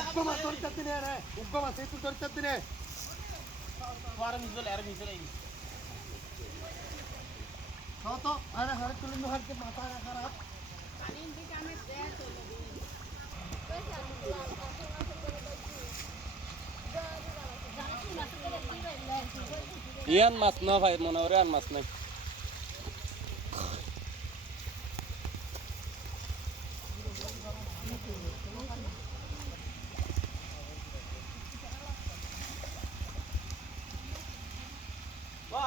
ఉగ్గమా దొరికితేనే ఉగ్గమా చేతులు దొరికితేనే వారం ఇవ్వాలి ఎరం ఇవ్వలేదు तो हर हर कुल में हर के माता का खराब पानी भी काम है दे तो बस हम लोग कासे में से चले गए ইয়ান মাছ না ভাই মনে করে আর মাছ নাই